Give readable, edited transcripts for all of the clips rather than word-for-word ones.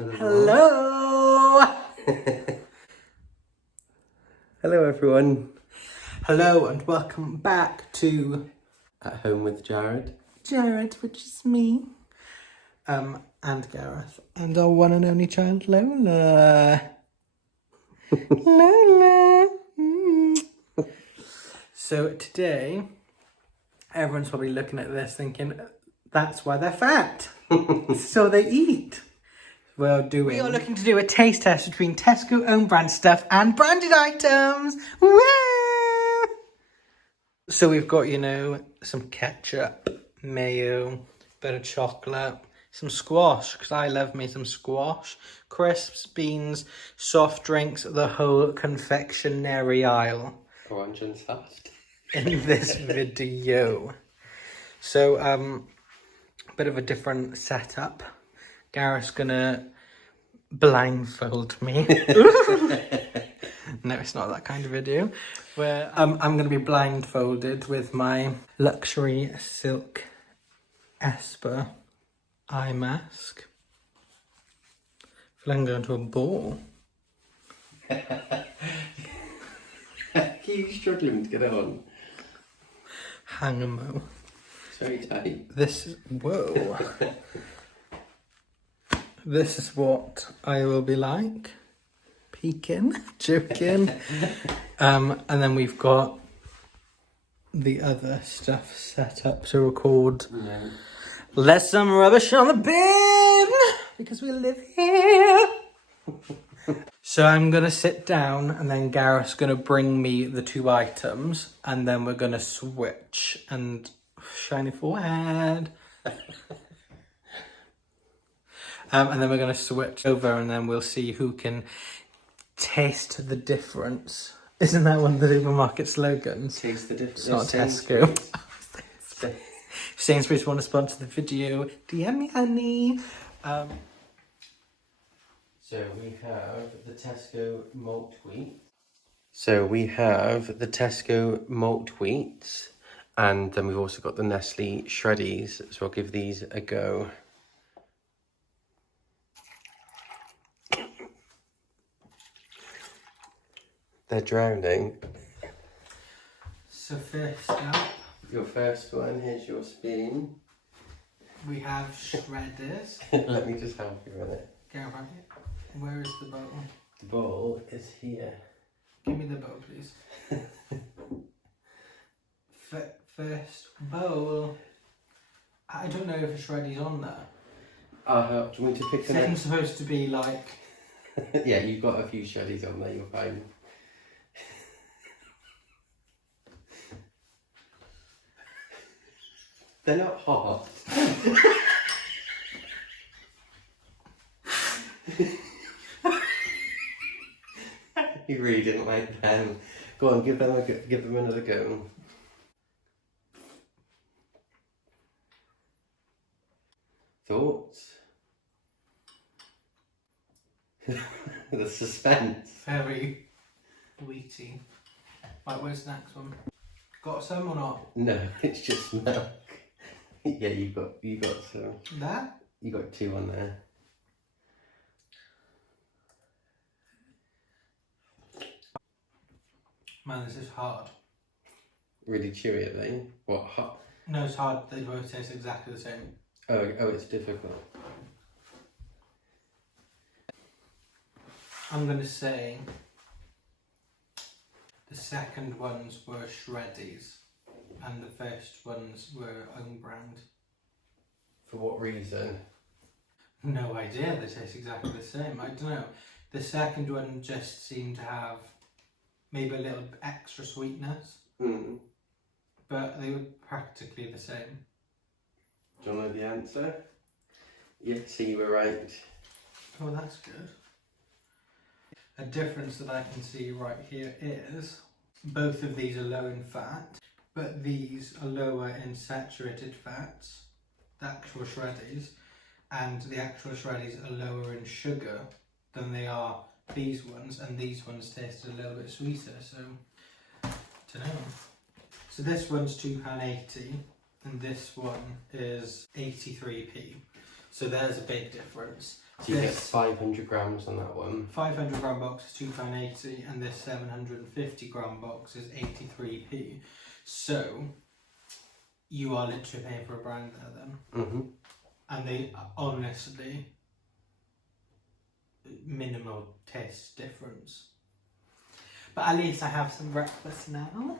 Hello! Hello everyone. Hello and welcome back to At Home with Jared. Jared, which is me, and Gareth, and our one and only child, Lola. Lola! So today, everyone's probably looking at this thinking, that's why they're fat. So they eat. We are looking to do a taste test between Tesco own brand stuff and branded items. Woo! So we've got, some ketchup, mayo, bit of chocolate, some squash, because I love me some squash, crisps, beans, soft drinks, the whole confectionery aisle. Orange and soft. In this video. So, bit of a different setup. Gareth's gonna blindfold me. No, it's not that kind of video. Where I'm gonna be blindfolded with my luxury silk Esper eye mask. I feel like I'm going to a ball. Keep struggling to get it on. Hang a mo. It's very tight. Whoa. This is what I will be like. Peeking, joking. And then we've got the other stuff set up to record. No. Let some rubbish on the bin, because we live here. So I'm going to sit down and then Gareth's going to bring me the two items and then we're going to switch and shiny forehead. And then we're going to switch over and then we'll see who can taste the difference. Isn't that one of the supermarket slogans? Taste the difference. It's not Tesco. Sainsbury's want to sponsor the video. DM me, honey. So we have the Tesco malt wheats. And then we've also got the Nestle Shreddies. So I'll give these a go. They're drowning. So first up, Your first one, here's your spoon. we have shredders. Let me just help you with it. Gareth, where is the bowl? The bowl is here. Give me the bowl, please. First bowl. I don't know if a shreddy's on there. I'll help. Do you want me to pick them up? Thing's supposed to be like... Yeah, you've got a few shreddies on there, you're fine. They're not hot. You really didn't like them. Go on, give them another go. Thoughts? The suspense. Very wheaty. Right, where's the next one? Got some or not? No, it's just milk. Yeah, you got some. There? You got two on there. Man, this is hard. Really chewy, are they? What, hot? No, it's hard. They both taste exactly the same. Oh, it's difficult. I'm going to say the second ones were shreddies and the first ones were own brand. For what reason? No idea, they taste exactly the same. I don't know. The second one just seemed to have maybe a little extra sweetness, but they were practically the same. Do you know the answer? Yes, you were right. Oh, that's good. A difference that I can see right here is both of these are low in fat, but these are lower in saturated fats, the actual shreddies, and the actual shreddies are lower in sugar than they are these ones, and these ones tasted a little bit sweeter, so I don't know. So this one's £2.80 and this one is 83p. So there's a big difference. So you get 500 grams on that one. 500 gram box is £2.80 and this 750 gram box is 83p. So you are literally paying for a brand there then. And they honestly, minimal taste difference. But at least I have some breakfast now.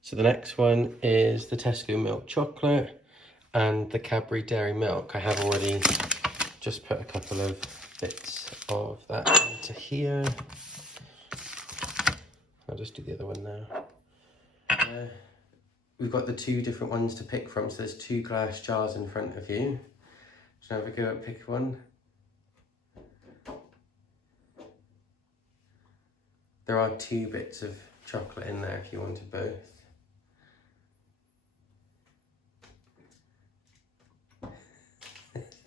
So the next one is the Tesco milk chocolate and the Cadbury dairy milk. I have already just put a couple of bits of that into here. I'll just do the other one now. We've got the two different ones to pick from, so there's 2 glass jars in front of you. Just have a go at pick one. There are 2 bits of chocolate in there if you wanted both.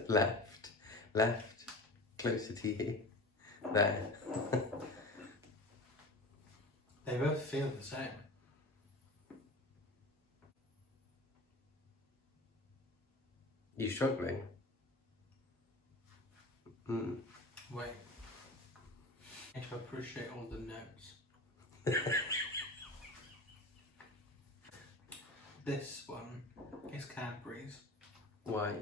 Left, closer to you. There. They both feel the same. You struggling? Wait. I need to appreciate all the notes. This one is Cadbury's. Why?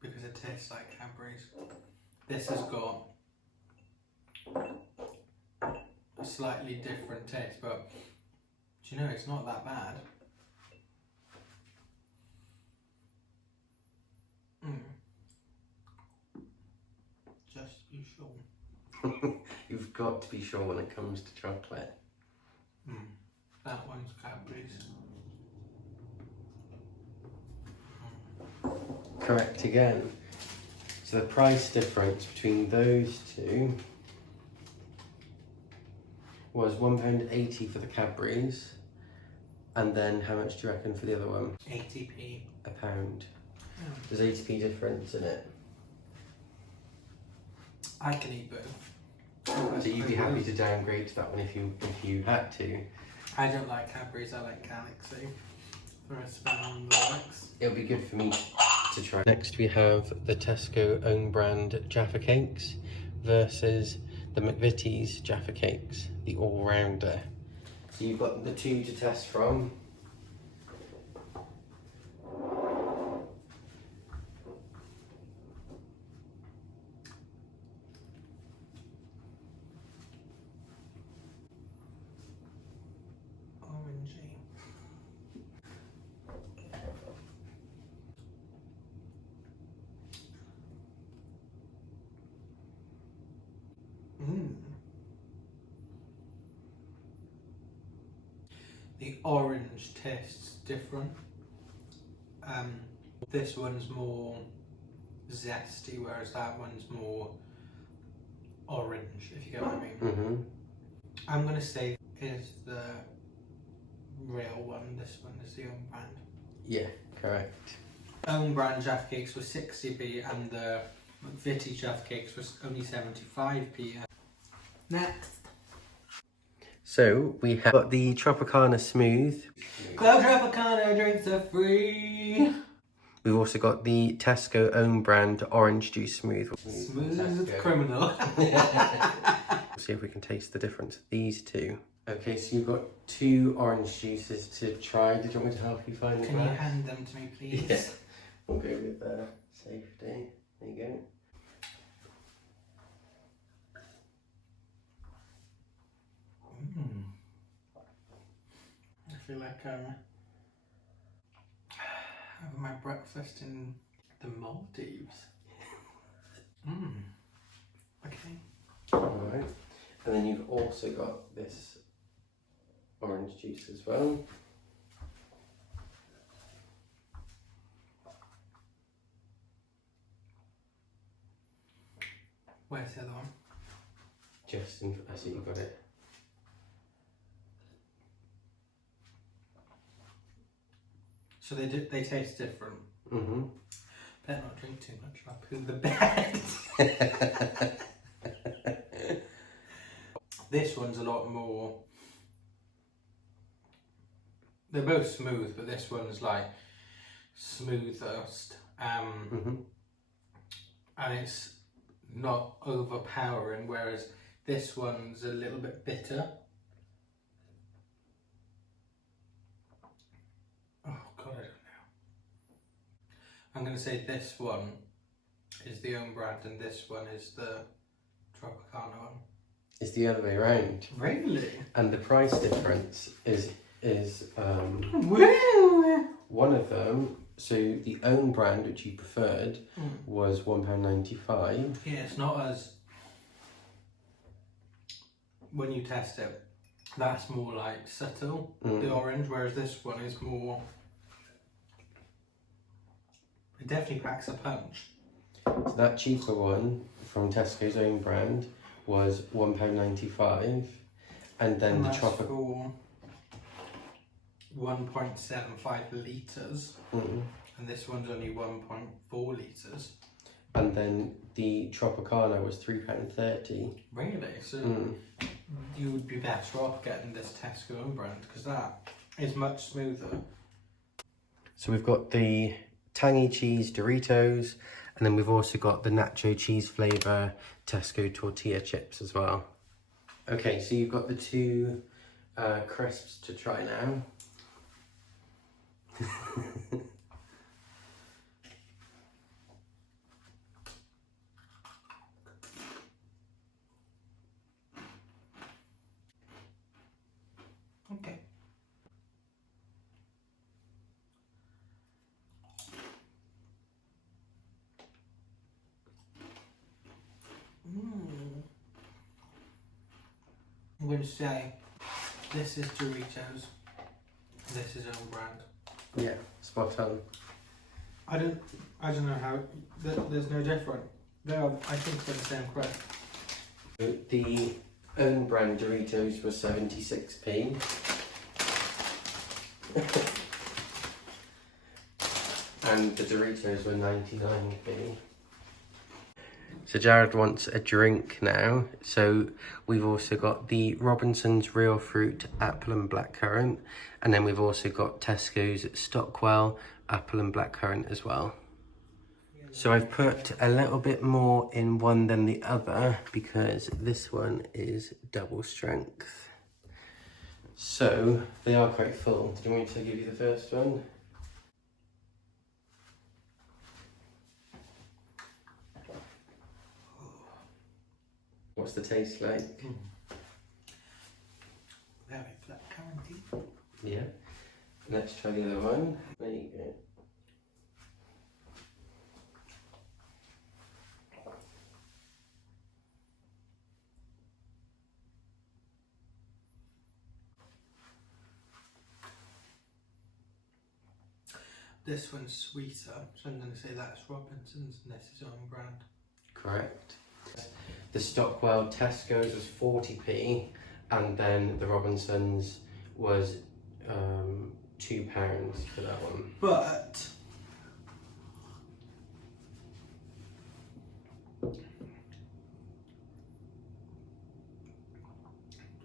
Because it tastes like Cadbury's. This has got a slightly different taste, but do you know, it's not that bad. Just be sure. You've got to be sure when it comes to chocolate. That one's Cadbury's. Correct again. So the price difference between those two was £1.80 for the Cadbury's, and then how much do you reckon for the other one? 80p. £1. There's 80p difference in it. I can eat both. So you'd be happy to downgrade to that one if you had to? I don't like Cadbury's, I like Galaxy. The rest of them works. It'll be good for me to try. Next we have the Tesco own brand Jaffa cakes versus the Mcvities Jaffa cakes, the all-rounder. So you've got the 2 to test from. Orangey. The orange tastes different. This one's more zesty, whereas that one's more orange, if you get what I mean. I'm going to say is the real one, this one is the own brand. Yeah, correct. Own brand Jaffa cakes were 60p and the Mcvities Jaffa cakes was only 75p. Next. So we have got the Tropicana Smooth. Club Tropicana drinks are free. We've also got the Tesco own brand Orange Juice Smooth. Smooth criminal. See if we can taste the difference of these two. Okay, so you've got 2 orange juices to try. Did you want me to help you find the Can you glass? hand them to me, please? Yeah. We'll go with safety. There you go. I feel like I'm having my breakfast in the Maldives. Okay. Alright. And then you've also got this orange juice as well. Where's the other one? Just in, I see you got it. So they taste different. Mm-hmm. Better not drink too much, I'll poo the bed. This one's a lot more. They're both smooth, but this one's like smoothest, Mm-hmm. and it's not overpowering, whereas this one's a little bit bitter. Oh god, I don't know. I'm going to say this one is the own brand and this one is the Tropicana one. It's the other way around. Really? And the price difference is one of them. So the own brand, which you preferred, was £1.95. Yeah, it's not as, when you test it, that's more like subtle, the orange, whereas this one is more, it definitely packs a punch. So that cheaper one from Tesco's own brand was £1.95, and then the for 1.75 litres, and this one's only 1.4 litres. And then the Tropicana was £3.30. Really? So you would be better off getting this Tesco own brand, because that is much smoother. So we've got the tangy cheese Doritos, and then we've also got the nacho cheese flavour Tesco tortilla chips as well. Okay, so you've got the two crisps to try now. Okay. I'm going to say this is Doritos, this is own brand. Yeah, spot on. I don't know how, there's no different. They are, I think they're the same crisp. The own brand Doritos was 76p. And the Doritos were 99p. So Jared wants a drink now. So we've also got the Robinson's Real Fruit Apple and Blackcurrant. And then we've also got Tesco's Stockwell Apple and Blackcurrant as well. So I've put a little bit more in one than the other because this one is double strength. So they are quite full. Do you want me to give you the first one? What's the taste like? Very blackcurranty. Yeah. Let's try the other one. There you go. This one's sweeter, so I'm going to say that's Robinson's and this is own brand. Correct. The Stockwell Tesco's was 40p, and then the Robinson's was £2 for that one. But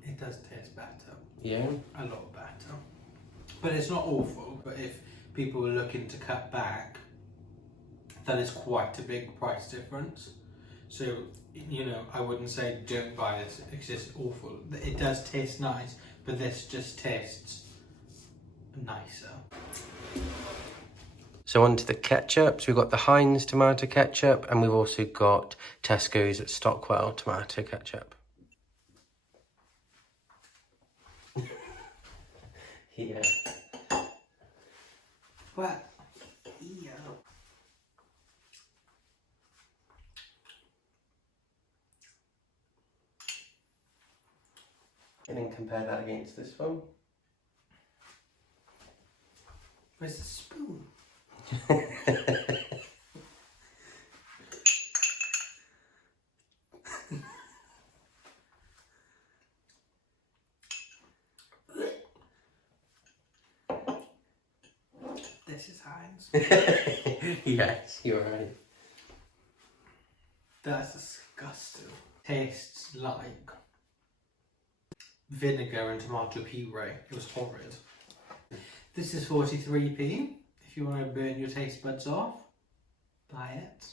it does taste better. Yeah? A lot better. But it's not awful, but if people are looking to cut back, that is quite a big price difference. So, you know, I wouldn't say don't buy this, it's just awful. It does taste nice, but this just tastes nicer. So on to the ketchup. So we've got the Heinz tomato ketchup, and we've also got Tesco's Stockwell tomato ketchup. Yeah. But, yeah. And then compare that against this one. Where's the spoon? This is Heinz. Yes, you're right. That's disgusting. Tastes like vinegar and tomato puree. It was horrid. This is 43p. If If you want to burn your taste buds off, buy it.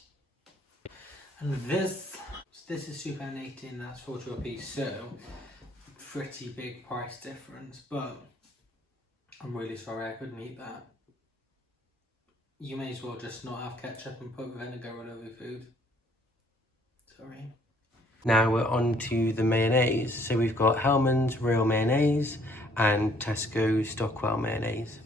And this is £2.80 and that's 4 a piece, so pretty big price difference, but I'm really sorry I couldn't eat that. You may as well just not have ketchup and put vinegar all over your food. Sorry. Now we're on to the mayonnaise. So we've got Hellmann's Real Mayonnaise and Tesco Stockwell Mayonnaise.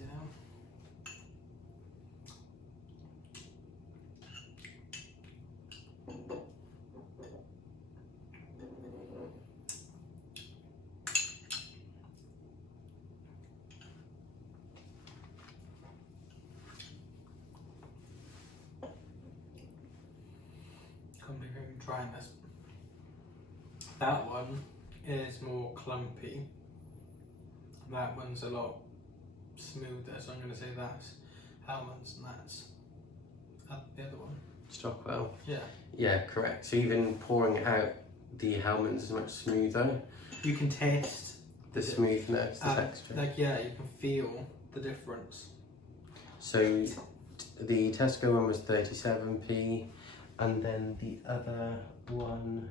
Can't believe I'm trying this. That one is more clumpy. That one's a lot smoother, so I'm going to say that's Hellmann's and that's the other one. Stockwell? Yeah. Yeah, correct. So even pouring it out, the Hellmann's is much smoother. You can taste the smoothness, the texture. Like, yeah, you can feel the difference. So the Tesco one was 37p, and then the other one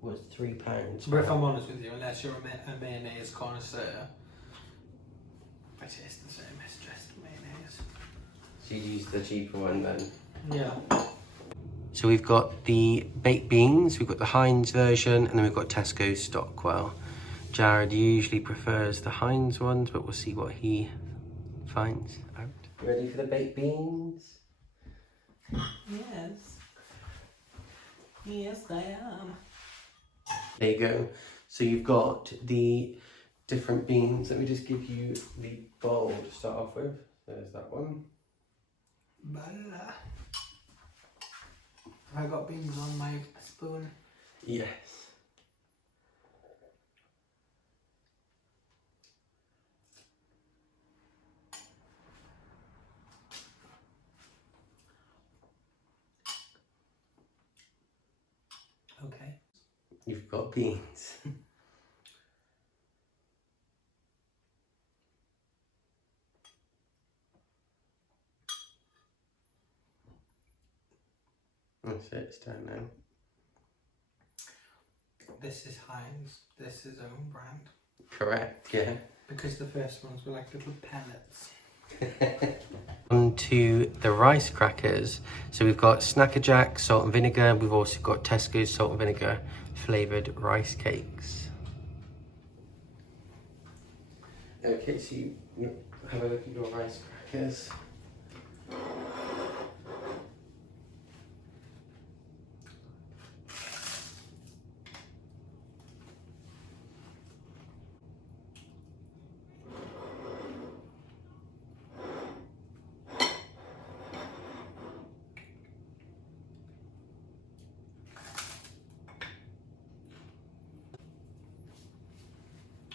was £3. But if I'm honest with you, unless you're a mayonnaise connoisseur, it is the same, it's just mayonnaise. So you use the cheaper one then? Yeah. So we've got the baked beans, we've got the Heinz version, and then we've got Tesco Stockwell. Jared usually prefers the Heinz ones, but we'll see what he finds out. Ready for the baked beans? Yes. Yes, I am. There you go. So you've got the different beans. Let me just give you the bowl to start off with. There's that one. Have I got beans on my spoon? Yes. Okay. You've got beans. That's it, it's done now. This is Heinz. This is own brand. Correct, yeah. Because the first ones were like little pellets. On to the rice crackers. So we've got Snacker Jack salt and vinegar. We've also got Tesco's salt and vinegar flavoured rice cakes. Okay, so you have a look at your rice crackers.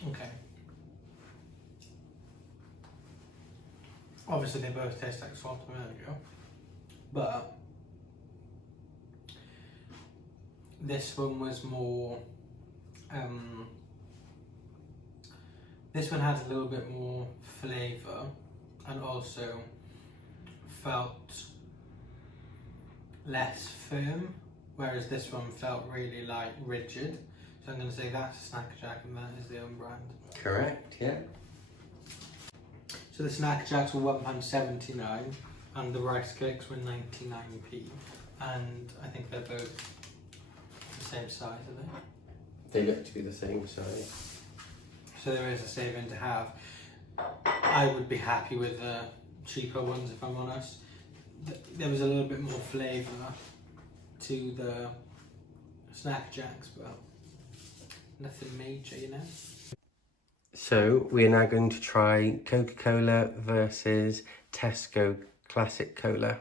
Okay. Obviously they both taste like salt and vinegar, but this one was more, this one has a little bit more flavour and also felt less firm, whereas this one felt really like rigid. So I'm going to say that's a Snacker Jack and that is the own brand. Correct, yeah. So the Snacker Jacks were £1.79 and the rice cakes were 99p, and I think they're both the same size, are they? They look to be the same size. So there is a saving to have. I would be happy with the cheaper ones if I'm honest. There was a little bit more flavour to the Snacker Jacks, but nothing major, you know. So we are now going to try Coca-Cola versus Tesco Classic Cola.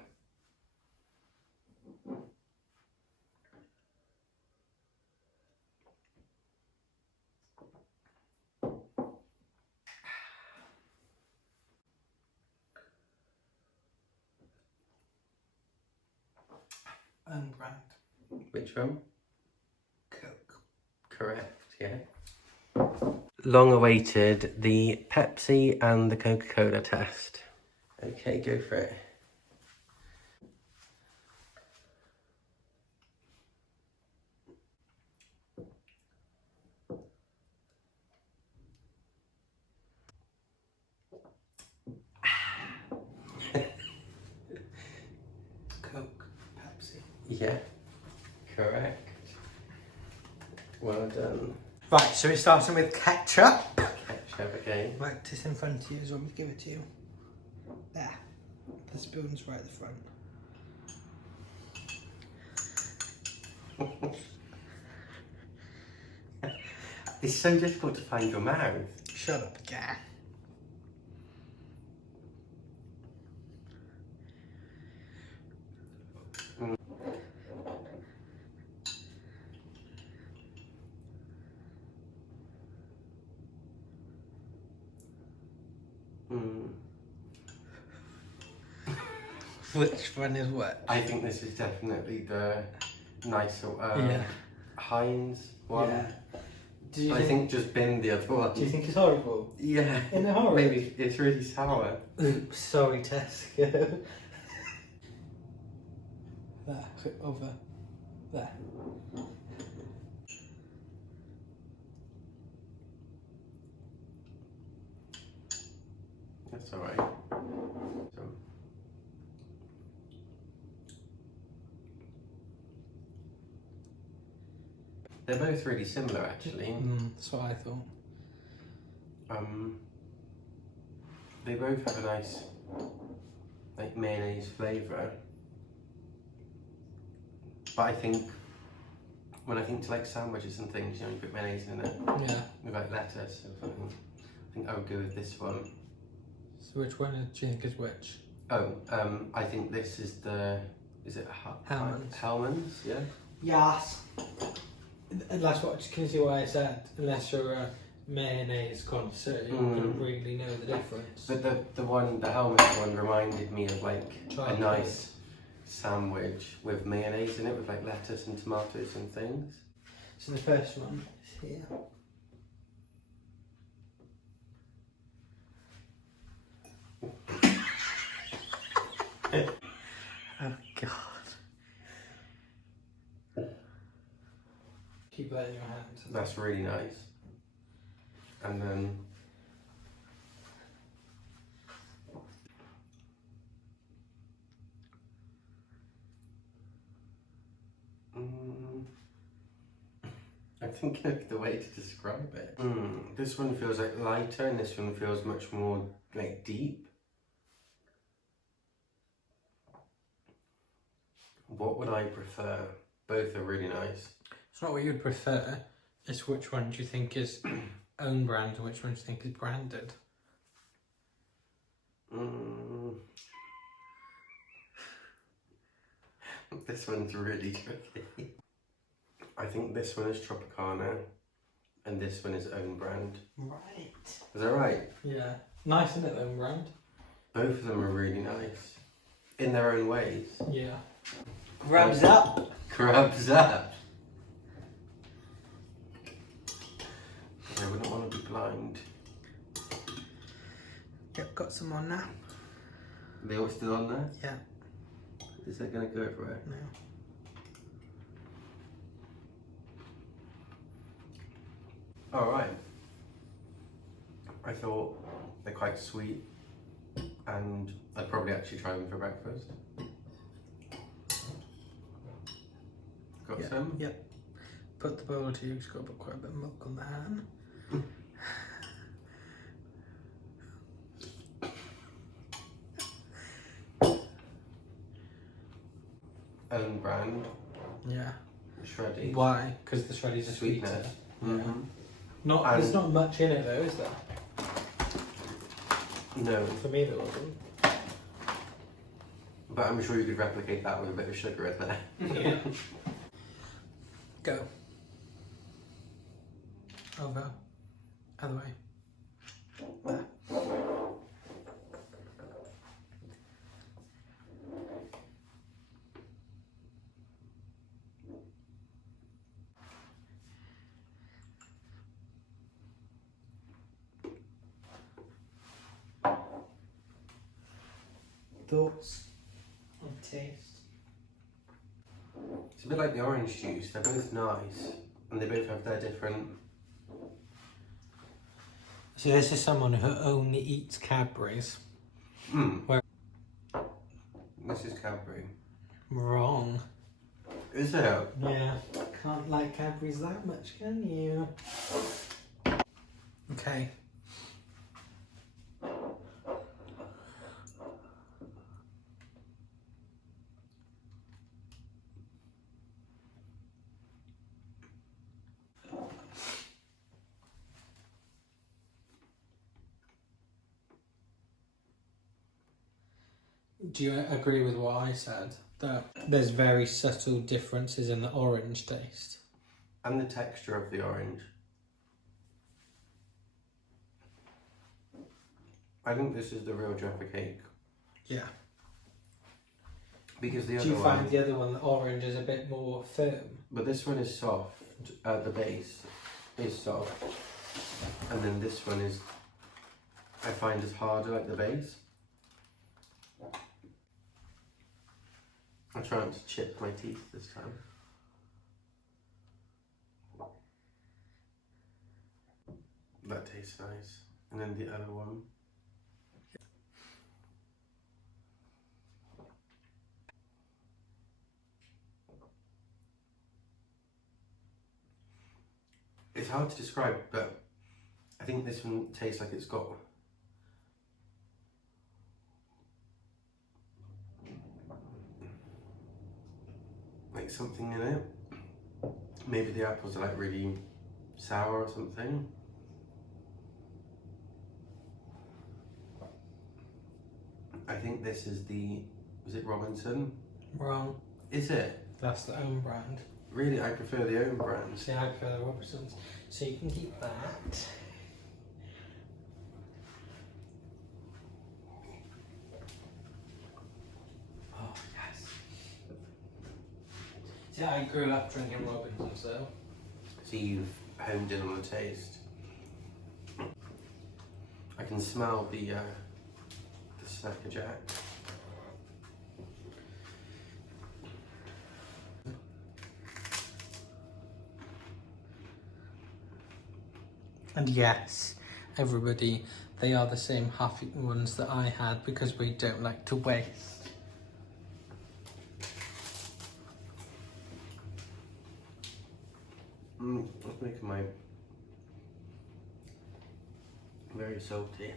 Own brand. Which one? Coke. Correct, yeah. Long awaited the Pepsi and the Coca-Cola test. Okay, go for it. Coke, Pepsi. Yeah, correct. Well done. Right, so we're starting with ketchup. Ketchup again. Right, this in front of you, so I'm going to give it to you. There. The spoon's right at the front. It's so difficult to find your mouth. Shut up again. Which one is what? I think this is definitely the nicer Yeah. Heinz one. Yeah. Do you I think just bin the other one. Do you think it's horrible? Yeah. In the horror? Maybe it's really sour. Oops, sorry, Tesco. There, over. There. That's alright. So. They're both really similar actually. That's what I thought. They both have a nice like mayonnaise flavour. But I think when I think to like sandwiches and things, you know, you put mayonnaise in it Yeah. with like lettuce or something. I think I would go with this one. So which one do you think is which? Oh, I think this is is it Hellmann's. Hellmann's, yeah. Yes. That's what. Can you see why I said? Unless you're a mayonnaise connoisseur, you wouldn't really know the difference. But the Hellmann's one reminded me of like a nice sandwich with mayonnaise in it, with like lettuce and tomatoes and things. So the first one is here. Oh God. Keep that in your hand. That's really nice. And then I'm thinking of the way to describe it. This one feels like lighter and this one feels much more like deep. What would I prefer? Both are really nice. It's not what you'd prefer, it's which one do you think is own brand and which one do you think is branded? This one's really tricky. I think this one is Tropicana and this one is own brand. Right. Is that right? Yeah. Nice, isn't it, own brand? Both of them are really nice. In their own ways. Yeah. Grabs up. Grabs up. I wouldn't want to be blind. Yep, got some on now. Are they all still on there? Yeah. Is that going to go everywhere? No. Alright. I thought they're quite sweet and I'd probably actually try them for breakfast. Got some? Yep. Put the bowl to you, it's got quite a bit of milk on the hand. Own brand. Yeah. Shreddy. Why? Because the shreddies are sweeter. Sweetness. Yeah. There's not much in it though, is there? No. For me there wasn't. But I'm sure you could replicate that with a bit of sugar in there. Yeah. Go. Over. Other way. There. thoughts on taste? It's a bit like the orange juice. They're both nice, and they both have their different. So this is someone who only eats Cadbury's. Where This is Cadbury. wrong. Is it? Yeah, can't like Cadbury's that much, can you? Okay. Do you agree with what I said? That there's very subtle differences in the orange taste. And the texture of the orange. I think this is the real Jaffa cake. Yeah. Because the Do other you one... find the other one, the orange, is a bit more firm? But this one is soft. The base is soft. And then this one is... I find is harder, like the base. I'm trying to chip my teeth this time. That tastes nice. And then the other one. It's hard to describe, but I think this one tastes like it's got like something in it. Maybe the apples are like really sour or something. I think this is the, was it Robinson? Wrong. Is it? That's the own brand. Really, I prefer the own brand. See, I prefer the Robinsons. So you can keep that. Oh, yes. See, I grew up drinking Robinsons though. So you've honed in on the taste. I can smell the Snacker Jack. And yes, everybody, they are the same half ones that I had because we don't like to waste. That's making my very salty.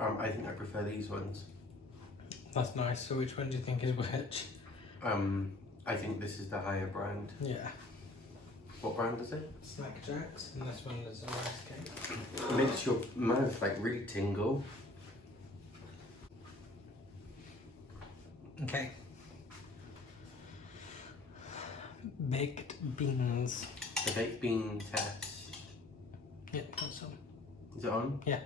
Oh, I think I prefer these ones. That's nice. So which one do you think is which? I think this is the higher brand. Yeah. What brand is it? Snack Jacks, and this one is a rice cake. It makes your mouth like really tingle. Okay. Baked beans. The baked bean test. Yeah, that's on. Is it on? Yeah.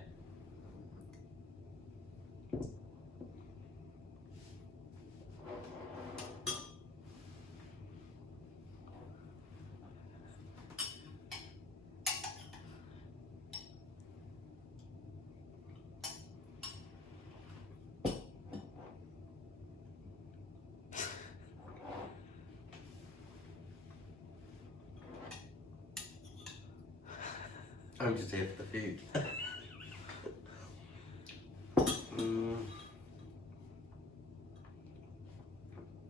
I'm just here for the food.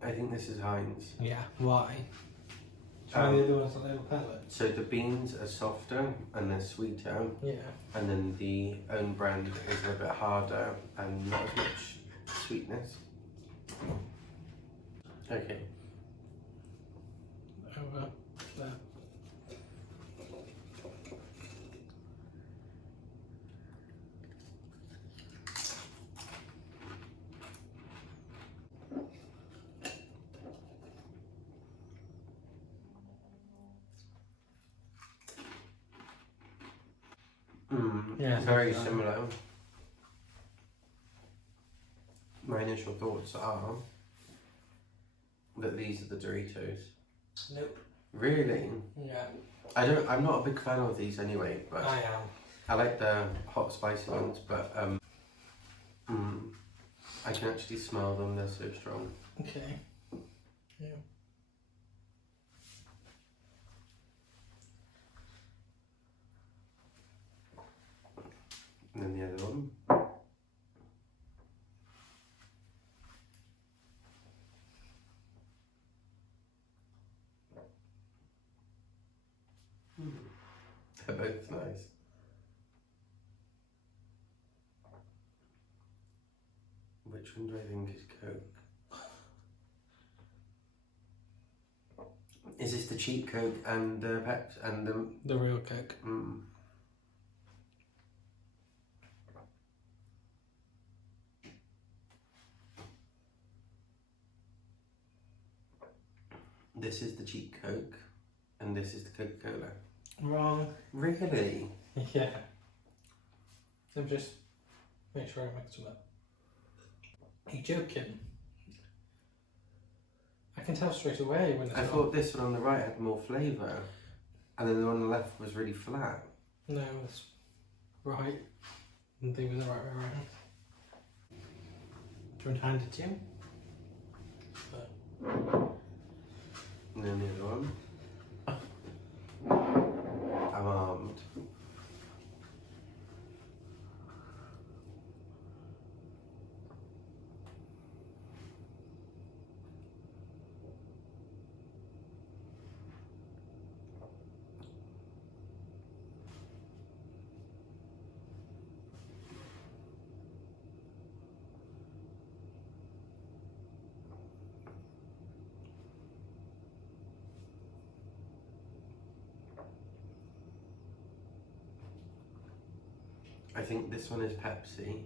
I think this is Heinz. Yeah, why? Try the other ones that they were pellets. So the beans are softer and they're sweeter. Yeah. And then the own brand is a little bit harder and not as much sweetness. Okay. Over there. Yeah, very so. similar. My initial thoughts are that these are the Doritos. Nope. Really? Yeah. I'm not a big fan of these anyway, but I am. I like the hot spicy ones, but I can actually smell them, they're so strong. Okay. Yeah. And then the other one. They're both nice. Which one do I think is Coke? Is this the cheap Coke and the Pepsi and The real Coke. This is the cheap Coke and this is the Coca-Cola. Wrong. Really? Yeah. Let me just make sure I mix them up. Are you joking? I can tell straight away when it's I not. thought this one on the right had more flavour and then the one on the left was really flat. No, it's right. And they were the right way around. Do you want to hand it to you? And then the other one. I'm armed. I think this one is Pepsi.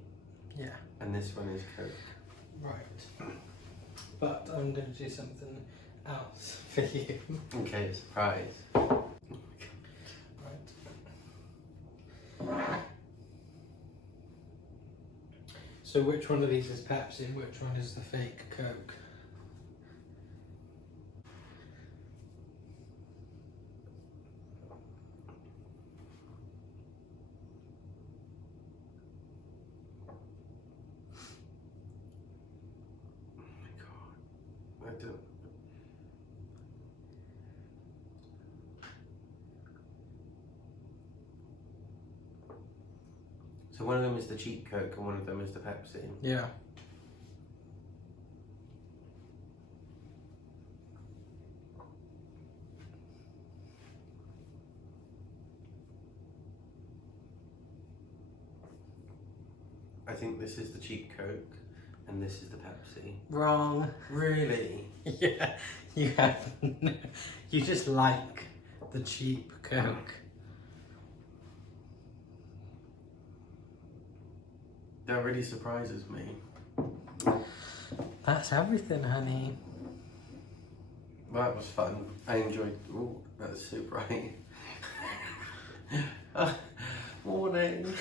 Yeah. And this one is Coke. Right. But I'm going to do something else for you. Okay, surprise. Right. So which one of these is Pepsi and which one is the fake Coke? I don't. So one of them is the cheap Coke and one of them is the Pepsi. Yeah. I think this is the cheap Coke and this is the Pepsi. Wrong. Really? Yeah. You have. You just like the cheap Coke. That really surprises me. That's everything, honey. Well, that was fun. I enjoyed. Oh, that's so bright. Morning.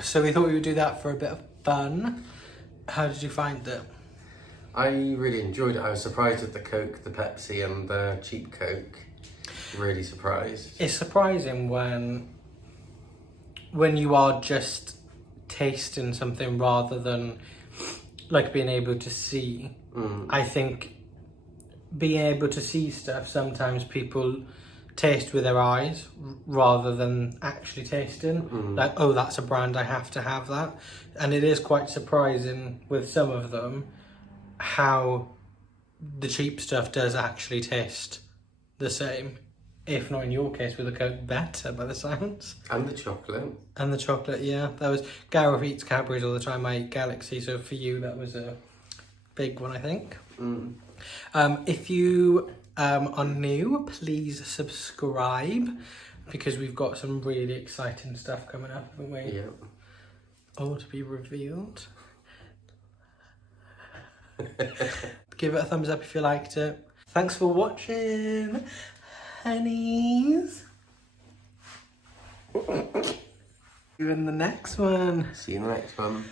So we thought we would do that for a bit of fun. How did you find it? I really enjoyed it. I was surprised at the Coke, the Pepsi, and the cheap Coke. Really surprised. It's surprising when you are just tasting something rather than like being able to see. I think being able to see stuff, sometimes people taste with their eyes rather than actually tasting. Like, oh, that's a brand, I have to have that. And it is quite surprising with some of them how the cheap stuff does actually taste the same, if not in your case with the Coke, better by the sounds. And the chocolate. And the chocolate, yeah. That was, Gareth eats Cadbury's all the time. I eat Galaxy, so for you that was a big one, I think. If you are new, please subscribe because we've got some really exciting stuff coming up, haven't we? Yeah. All to be revealed. Give it a thumbs up if you liked it. Thanks for watching, honeys. See you in the next one. See you in the next one.